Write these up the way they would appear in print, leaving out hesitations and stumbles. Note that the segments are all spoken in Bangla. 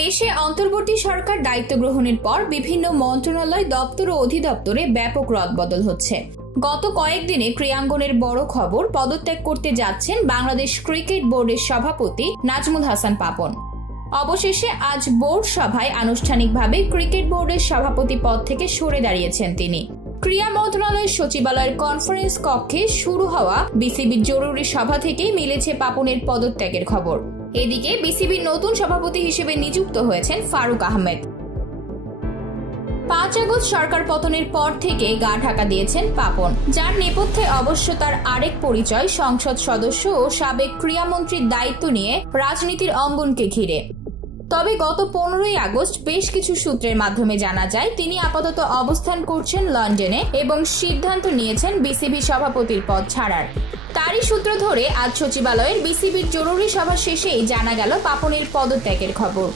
দেশে অন্তর্বর্তী সরকার দায়িত্ব গ্রহণের পর বিভিন্ন মন্ত্রণালয়, দপ্তর ও অধিদপ্তরে ব্যাপক রদবদল হচ্ছে। গত কয়েকদিনে ক্রীড়াঙ্গনের বড় খবর, পদত্যাগ করতে যাচ্ছেন বাংলাদেশ ক্রিকেট বোর্ডের সভাপতি নাজমুল হাসান পাপন। অবশেষে আজ বোর্ড সভায় আনুষ্ঠানিকভাবে ক্রিকেট বোর্ডের সভাপতি পদ থেকে সরে দাঁড়িয়েছেন তিনি। ক্রীড়া মন্ত্রণালয়ের সচিবালয়ের কনফারেন্স কক্ষে শুরু হওয়া বিসিবির জরুরি সভা থেকেই মিলেছে পাপনের পদত্যাগের খবর। এদিকে বিসিবির নতুন সভাপতি হিসেবে নিযুক্ত হয়েছেন ফারুক আহমেদ। 5 আগস্ট সরকার পতনের পর থেকে গা ঢাকা দিয়েছেন পাপন, যার নেপথ্যে অবশ্য তার আরেক পরিচয় সংসদ সদস্য ও সাবেক ক্রীড়ামন্ত্রীর দায়িত্ব নিয়ে রাজনীতির অঙ্গনকে ঘিরে। তবে গত 15 আগস্ট বেশ কিছু সূত্রের মাধ্যমে জানা যায় তিনি আপাতত অবস্থান করছেন লন্ডনে এবং সিদ্ধান্ত নিয়েছেন বিসিবি সভাপতির পদ ছাড়ার। তারই সূত্র ধরে আজ সচিবালয়ের বিসিবির জরুরি সভা শেষেই জানা গেল পাপনের পদত্যাগের খবর।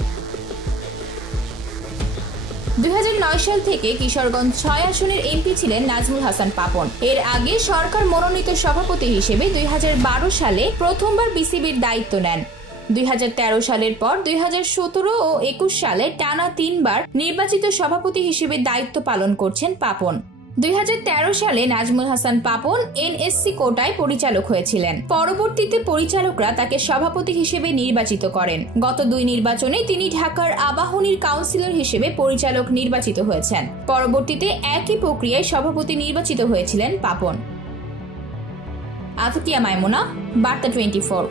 2009 সাল থেকে কিশোরগঞ্জ 6 আসনের এমপি ছিলেন নাজমুল হাসান পাপন। এর আগে সরকার মনোনীত সভাপতি হিসেবে 2012 সালে প্রথমবার বিসিবির দায়িত্ব নেন। 2013 সালের পর 2017 ও 21 সালে টানা 3 বার নির্বাচিত সভাপতি হিসেবে দায়িত্ব পালন করছেন পাপন। 2013 সালে নাজমুল হাসান পাপন এনএসসি কোটায় পরিচালক হয়েছিলেন। পরবর্তীতে পরিচালকরা তাকে সভাপতি হিসেবে নির্বাচিত করেন। গত 2 নির্বাচনে তিনি ঢাকার আবাহনীর কাউন্সিলর হিসেবে পরিচালক নির্বাচিত হয়েছেন। পরবর্তীতে একই প্রক্রিয়ায় সভাপতি নির্বাচিত হয়েছিলেন পাপন। আতিকিয়া মাইমুনা, বার্তা 24।